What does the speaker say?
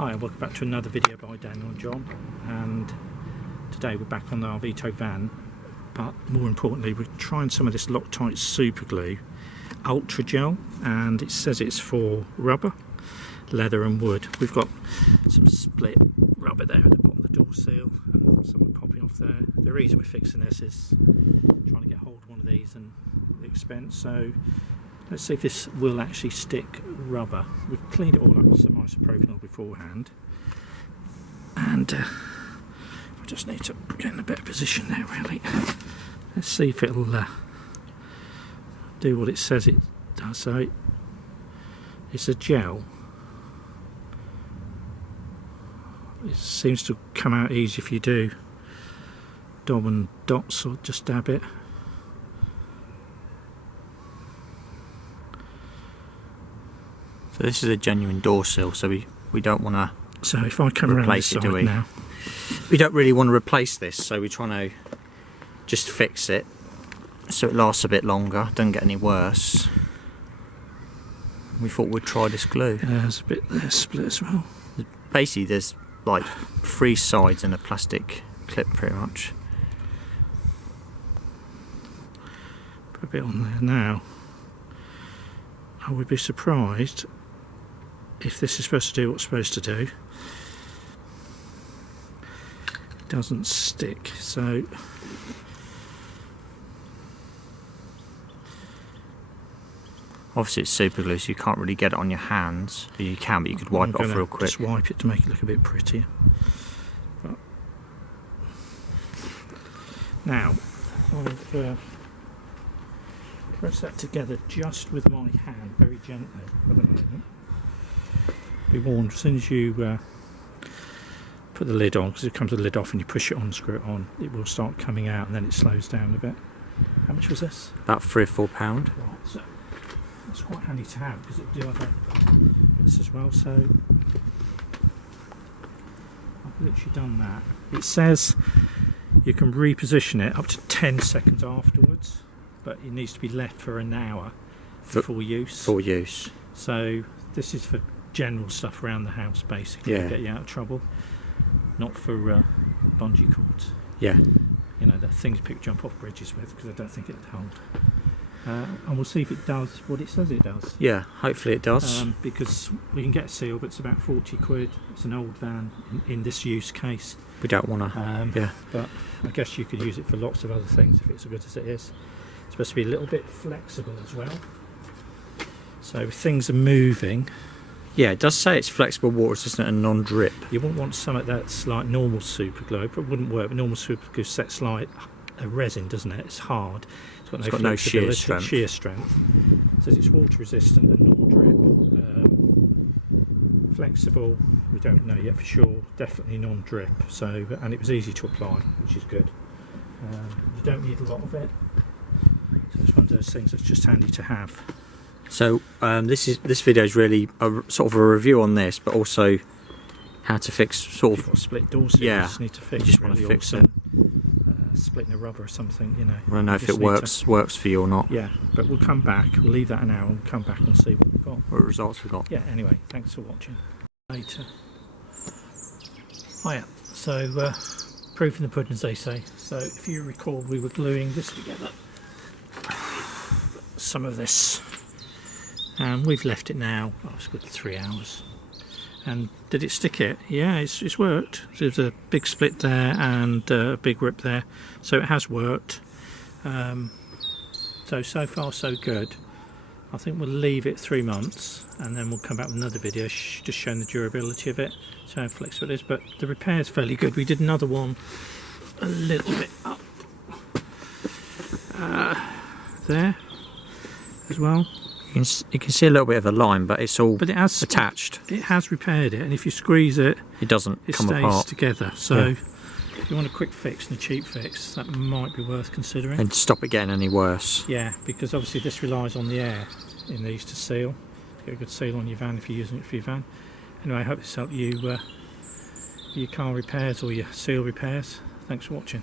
Hi and welcome back to another video by Daniel and John, and today we're back on the Arvito van, but more importantly we're trying some of this Loctite super glue ultra gel, and it says it's for rubber, leather and wood. We've got some split rubber there at the bottom of the door seal and some popping off there. The reason we're fixing this is trying to get hold of one of these and the expense, so let's see if this will actually stick rubber. We've cleaned it all up with some isopropyl beforehand, and we just need to get in a better position there really. Let's see if it'll do what it says it does. So it's a gel. It seems to come out easy if you do dab and dots or just dab it. So this is a genuine door sill, so we don't want to. So if I come around this side now, we don't really want to replace this, so we're trying to just fix it so it lasts a bit longer, doesn't get any worse. We thought we'd try this glue. Yeah, there's a bit there split as well. Basically, there's like 3 sides and a plastic clip, pretty much. Put a bit on there now. I would be surprised if this is supposed to do what it's supposed to do. It doesn't stick, so obviously it's super glue, so you can't really get it on your hands. You can, but you could wipe it off real quick. Just wipe it to make it look a bit prettier. But now I've press that together just with my hand, very gently at the moment. Be warned, as soon as you put the lid on, because it comes with the lid off and you push it on, screw it on, it will start coming out and then it slows down a bit. How much was this? About £3 or £4. Right, so it's quite handy to have because it do have this as well. So I've literally done that. It says you can reposition it up to 10 seconds afterwards, but it needs to be left for an hour for full use. Full use. So this is for general stuff around the house, basically, to get you out of trouble, not for bungee cords. Yeah. You know, the things people jump off bridges with, because I don't think it'd hold. And we'll see if it does what it says it does. Yeah, hopefully it does. Because we can get a seal, but it's about 40 quid. It's an old van in this use case. We don't want to. Yeah. But I guess you could use it for lots of other things if it's as good as it is. It's supposed to be a little bit flexible as well, so if things are moving. Yeah, it does say it's flexible, water resistant and non-drip. You wouldn't want something that's like normal super glue. It wouldn't work, but normal super glue sets like a resin, doesn't it? It's hard. It's got no shear strength. It says it's water resistant and non-drip. Flexible, we don't know yet for sure. Definitely non-drip. So, and it was easy to apply, which is good. You don't need a lot of it. So it's one of those things that's just handy to have. So this video is really a sort of a review on this, but also how to fix sort of. You've got split door seals, yeah, you need to fix. You just want to fix it. Splitting the rubber or something, you know. I don't know if it works for you or not. Yeah, but we'll come back. We'll leave that an hour and come back and see what we've got. What results we've got. Yeah. Anyway, thanks for watching. Later. Hiya. So proof in the pudding, as they say. So if you recall, we were gluing this together. Some of this. And we've left it now, it's good 3 hours. And did it stick it? Yeah, it's worked. There's a big split there and a big rip there, so it has worked. So far so good. I think we'll leave it 3 months and then we'll come back with another video just showing the durability of it, so how flexible it is. But the repair is fairly good. We did another one a little bit up there as well. You can see a little bit of a line, but it's all attached. It has repaired it, and if you squeeze it, it doesn't come apart. It stays together. So if you want a quick fix and a cheap fix, that might be worth considering. And stop it getting any worse. Yeah, because obviously this relies on the air in these to seal. To get a good seal on your van if you're using it for your van. Anyway, I hope this helped you your car repairs or your seal repairs. Thanks for watching.